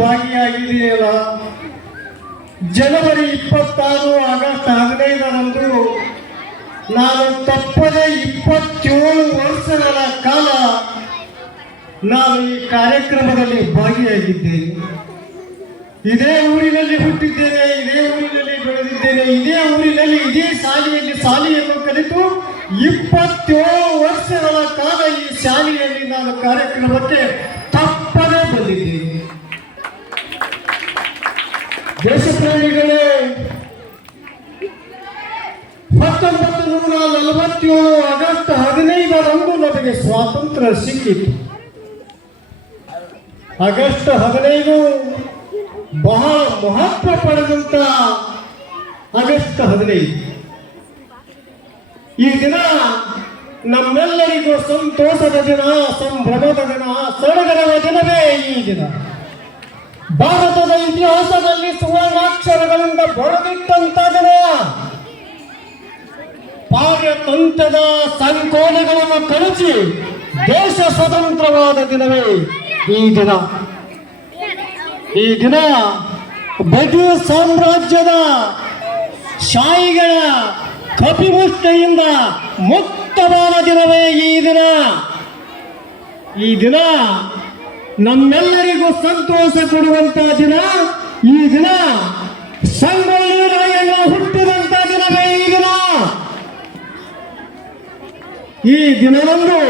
ಭಾಗಿಯಾಗಿದೆಯಲ್ಲ ಜನವರಿ ಇಪ್ಪತ್ತಾರು ಆಗಸ್ಟ್ ಹದಿನೈದರಂದು ನಾನು ತಪ್ಪದೆ ಇಪ್ಪತ್ತೇಳು ವರ್ಷಗಳ ಕಾಲ ನಾನು ಈ ಕಾರ್ಯಕ್ರಮದಲ್ಲಿ ಭಾಗಿಯಾಗಿದ್ದೇನೆ ಇದೇ ಊರಿನಲ್ಲಿ ಹುಟ್ಟಿದ್ದೇನೆ, ಇದೇ ಊರಿನಲ್ಲಿ ಬೆಳೆದಿದ್ದೇನೆ, ಇದೇ ಊರಿನಲ್ಲಿ ಇದೇ ಶಾಲೆಯಲ್ಲಿ ಶಾಲೆಯನ್ನು ಕಲಿತು ಇಪ್ಪತ್ತೇಳು ವರ್ಷಗಳ ಕಾಲ ಈ ಶಾಲೆಯಲ್ಲಿ ನಾನು ಕಾರ್ಯಕ್ರಮಕ್ಕೆ ನಲವತ್ತೇಳು ಆಗಸ್ಟ್ ಹದಿನೈದರಂದು ನಮಗೆ ಸ್ವಾತಂತ್ರ್ಯ ಸಿಕ್ಕಿತು. ಆಗಸ್ಟ್ ಹದಿನೈದು ಬಹಳ ಮಹತ್ವ ಪಡೆದಂತ ಆಗಸ್ಟ್ ಹದಿನೈದು. ಈ ದಿನ ನಮ್ಮೆಲ್ಲರಿಗೂ ಸಂತೋಷದ ದಿನ, ಸಂಭ್ರಮದ ದಿನ, ಸಡಗರದ ದಿನವೇ ಈ ದಿನ. ಭಾರತದ ಇತಿಹಾಸದಲ್ಲಿ ಸುವರ್ಣಾಕ್ಷರಗಳಿಂದ ಬರೆದಿಟ್ಟಂತ ದಿನ. ಪಾರ್ಯತಂತ್ರದ ಸಂಕೋಲೆಗಳನ್ನು ಕಳಚಿ ದೇಶ ಸ್ವತಂತ್ರವಾದ ದಿನವೇ ಈ ದಿನ. ಈ ದಿನ ಬ್ರಿಟಿಷ್ ಸಾಮ್ರಾಜ್ಯದ ಶಾಹಿಗಳ ಕಪಿಮುಷ್ಟಿಯಿಂದ ಮುಕ್ತವಾದ ದಿನವೇ ಈ ದಿನ. ಈ ದಿನ ನಮ್ಮೆಲ್ಲರಿಗೂ ಸಂತೋಷ ಕೊಡುವಂತ ದಿನ. ಈ ದಿನ ಸಂಗೊಳ್ಳಿ ಹುಟ್ಟಿದಂತ ದಿನವೇ ಈ ದಿನ ಈ ದಿನದಂದು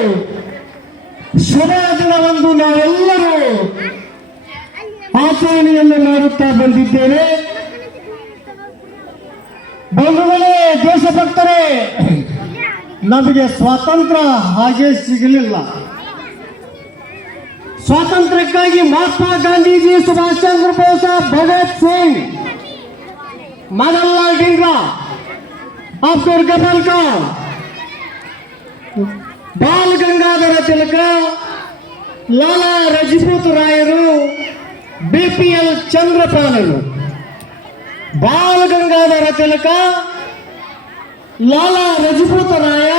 ಶುಭ ದಿನವೊಂದು ನಾವೆಲ್ಲರೂ ಆಚರಣೆಯನ್ನು ಮಾಡುತ್ತಾ ಬಂದಿದ್ದೇವೆ. ಬಂಧುಗಳೇ, ದೇಶಭಕ್ತರೇ, ನಮಗೆ ಸ್ವಾತಂತ್ರ್ಯ ಹಾಗೆ ಸಿಗಲಿಲ್ಲ. ಸ್ವಾತಂತ್ರ್ಯಕ್ಕಾಗಿ ಮಹಾತ್ಮ ಗಾಂಧೀಜಿ ಸುಭಾಷ್ ಚಂದ್ರ ಬೋಸ್, ಭಗತ್ ಸಿಂಗ್ ಮದನ್ಲಾಲ್ ಡಿಂಗ್ರಾ ಅಬ್ದುಲ್ ಖಾನ್ ಬಾಲ್ ಗಂಗಾಧರ ತಿಲಕ, ಲಾಲಾ ರಜಪೂತ್ ರಾಯರು B P L ಚಂದ್ರಪಾಲರು. Bal Gangadhar Tilak, Lala Rajput Rai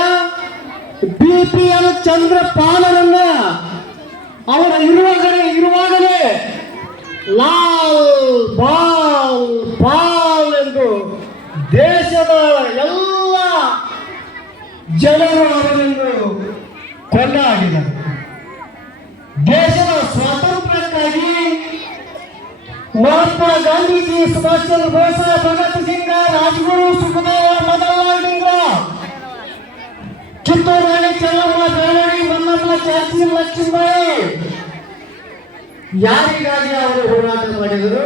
B P L ಚಂದ್ರಪಾಲರನ್ನ ಅವರ ಇರುವಾಗಲೇ ಇರುವಾಗಲೇ ಲಾಲ್ ಬಾಲ್ ಬಾಲ್ ಎಂದು ದೇಶದ ಎಲ್ಲ ಜನರು ಅವರನ್ನು ಆಗಿದೆ ದೇಶದ ಸ್ವಾತಂತ್ರ್ಯಕ್ಕಾಗಿ ಮಹಾತ್ಮ ಗಾಂಧೀಜಿ ಸುಭಾಷ್ ಚಂದ್ರ ಬೋಸ್, ಭಗತ್ ಸಿಂಗ್, ರಾಜಗುರು ಸುಖದೇವ, ಮದನ್ಲಾಲ್ ಡಿಂಗ್ರಾ ಕಿತ್ತೂರು ರಾಣಿ ಚೆನ್ನಮ್ಮ ಬೇಳೂರಿ ಮನ್ನಮ್ಮ ಚಾಚಿ, ಲಕ್ಷ್ಮೀಬಾಯಿ. ಯಾರಿಗಾಗಿ ಅವರು ಹೋರಾಟ ಮಾಡಿದರು?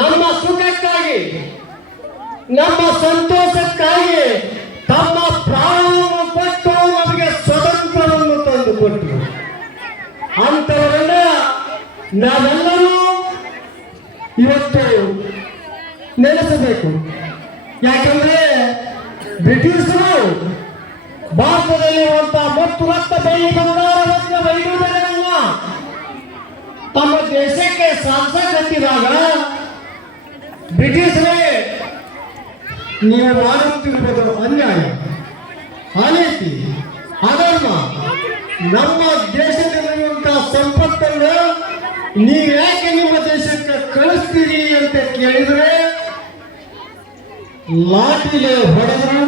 ನಮ್ಮ ಸುಖಕ್ಕಾಗಿ, ನಮ್ಮ ಸಂತೋಷಕ್ಕಾಗಿ, ತಮ್ಮ ಪ್ರಾಣವನ್ನು ನಾವೆಲ್ಲರೂ ಇವತ್ತು ನೆಲೆಸಬೇಕು. ಯಾಕಂದ್ರೆ ಬ್ರಿಟಿಷರು ಭಾರತದಲ್ಲಿರುವಂತಹ ಮತ್ತು ರಕ್ತ ಬೈ ಬಂಗಾರ ರತ್ನ ತಮ್ಮ ದೇಶಕ್ಕೆ ಸಾಧಿಸಿದಾಗ ಬ್ರಿಟಿಷರೇ ನೀವು ಮಾಡುತ್ತಿರುವುದು ಅನ್ಯಾಯ. ಅನೀತಿ, ಅಧರ್ಮ, ನಮ್ಮ ದೇಶದಲ್ಲಿರುವಂತಹ ಸಂಪತ್ತನ್ನು ನೀವ್ಯಾಕೆ ನಿಮ್ಮ ದೇಶಕ್ಕೆ ಕಳಿಸ್ತೀರಿ ಅಂತ ಕೇಳಿದ್ರೆ ಲಾಟಿಲೆ ಹೊಡೆದ್ರು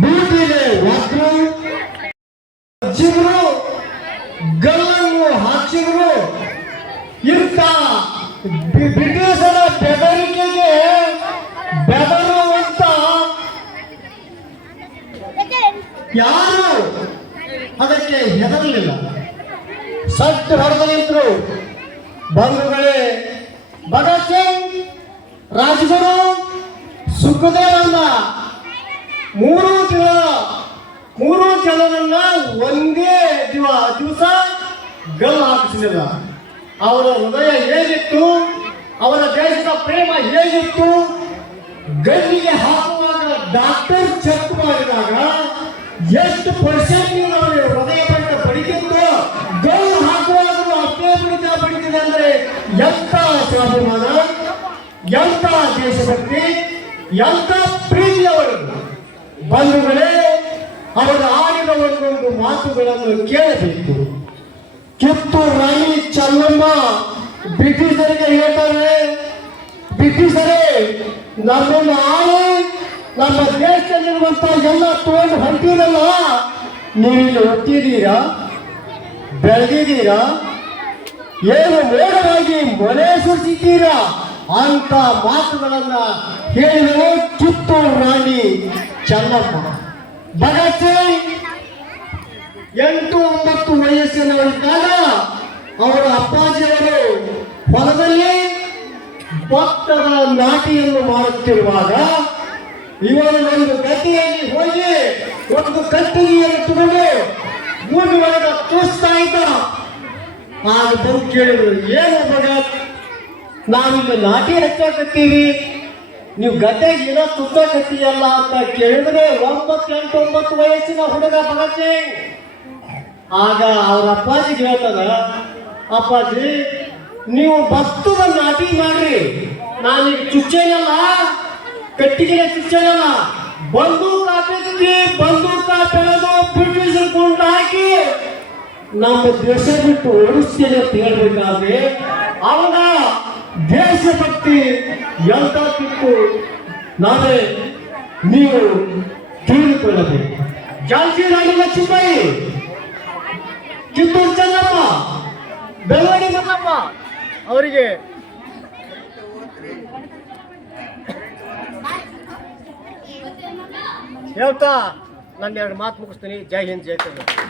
ಬೂಟಿಲೆ ಒದ್ರು ಹಚ್ಚಿದ್ರು, ಗಲ್ಲನ್ನು ಹಾಕಿದ್ರು ಬಿ- ಬ್ರಿಟಿಷರ ಬೆದರಿಕೆಗೆ ಬೆದರುವಂತ ಯಾರು ಅದಕ್ಕೆ ಹೆದರಲಿಲ್ಲ. ಸತ್ತು ಹೊಡೆದು ನಿಂತರು. ಬಂಧುಗಳೇ, ಭಗತ್ ಸಿಂಗ್, ರಾಜಗುರು ಸುಖದೇವನ್ನ ಮೂರು ದಿನ ಮೂರು ಜನರನ್ನ ಒಂದೇ ದಿವ, ದಿವಸ ಗಲ್ ಹಾಕಿಸಲಿಲ್ಲ ಅವರ ಹೃದಯ ಹೇಗಿತ್ತು? ಅವರ ದೇಶದ ಪ್ರೇಮ ಹೇಗಿತ್ತು? ಗಲ್ಲಿಗೆ ಹಾಕುವಾಗ ಡಾಕ್ಟರ್ ಚೆಕ್ ಮಾಡಿದಾಗ ಎಷ್ಟು ಪರ್ಸೆಂಟ್ ಅಂದ್ರೆ ಎಂತ ಸ್ವಾಭಿಮಾನ, ಎಂಥ ದೇಶಭಕ್ತಿ ಎಂತ ಪ್ರೀತಿಯವರು ಬಂಧುಗಳೇ, ಅವರು ಆಡಿದ ಒಂದೊಂದು ಮಾತುಗಳನ್ನು ಕೇಳಬೇಕು. ಕಿತ್ತು ರಾಣಿ ಚಲ್ಲಮ್ಮ ಬ್ರಿಟಿಷರಿಗೆ ಹೇಳ್ತಾರೆ, ಬ್ರಿಟಿಷರೇ, ನಮ್ಮನ್ನು ಆಳಿ, ನಮ್ಮ ದೇಶದಲ್ಲಿರುವಂತ ಎಲ್ಲ ತೋಳು ಹೊಂಟಿರಲ್ಲ ನೀವಿಲ್ಲಿ ಹೊತ್ತಿದ್ದೀರಾ? ಬೆಳೆದಿದ್ದೀರಾ? ಏನು ಮೋಡವಾಗಿ ಮೊನೆ ಸುರಿಸಿದ್ದೀರಾ ಅಂತ ಮಾತುಗಳನ್ನ ಹೇಳಿದರು ಕಿತ್ತೂರು ರಾಣಿ ಚೆನ್ನಮ್ಮ ಭಗತ್ ಸಿಂಗ್ ಎಂಟು ಒಂಬತ್ತು ವಯಸ್ಸಿನವರಿದ್ದಾಗ ಅವರ ಅಪ್ಪಾಜಿಯವರು ಹೊಲದಲ್ಲಿ ಭತ್ತದ ನಾಟಿಯನ್ನು ಮಾಡುತ್ತಿರುವಾಗ ಇವರು ಒಂದು ಗತಿಯಲ್ಲಿ ಹೋಗಿ ಒಂದು ಕಟ್ಟಿಗೆಯನ್ನು ತಗೊಂಡು ಮೂರು ವರ್ಗ ತೋರಿಸ್ತಾ ಇದ್ದ ಆಗ ಬಂದು ಕೇಳಿದ್ರು, ಏನು ಭಗತ್ ನಾವಿಲ್ಲಿ ನಾಟಿ ಹಚ್ಚಾಕತ್ತೀವಿ. ನೀವು ಗದ್ದೆಗೆ ಗಿಡ ಸುತ್ತಾಕತ್ತೀಯಲ್ಲ ಅಂತ ಕೇಳಿದ್ರೆ ಒಂಬತ್ತು ಎಂಟು ಒಂಬತ್ತು ವಯಸ್ಸಿನ ಹುಡುಗ ಭಗತ್ ಸಿಂಗ್ ಆಗ ಅವ್ರ ಅಪ್ಪಾಜಿ ಹೇಳ್ತಾರ ಅಪ್ಪಾಜಿ, ನೀವು ಬಸ್ತುವ ನಾಟಿ ಮಾಡ್ರಿ. ನಾನೀಗ ಚುಚ್ಚೇನಲ್ಲ ಕಟ್ಟಿಗೆ ಚುಚ್ಚೇನಲ್ಲ. ಬಂದು ನಾಟ್ಯಕ್ಕೆ ಬಂದೂಕ್ ನಮ್ಮ ದೇಶ ಬಿಟ್ಟು ಓಡಿಸ್ತೀನಿ ಅಂತ ಹೇಳ್ಬೇಕಾದ್ರೆ ಅವಾಗ ದೇಶಭಕ್ತಿ ಎಂತ ಕಿತ್ತು ನಾವೇ ನೀವು ತಿಳಿದುಕೊಳ್ಳಬೇಕು. ಜಾನ್ಸಿ ರಾಣಿ ಲಕ್ಷ್ಮೀಬಾಯಿ ಕಿತ್ತೂರು ಚೆನ್ನಮ್ಮ ಬೆಳವಣಿ ಮಲ್ಲಮ್ಮ ಅವರಿಗೆ. ಹೇಳ್ತಾ ನನ್ನ ಎರಡು ಮಾತು ಮುಗಿಸ್ತೀನಿ. ಜೈ ಹಿಂದ್, ಜೈ ಕನ್ನಡ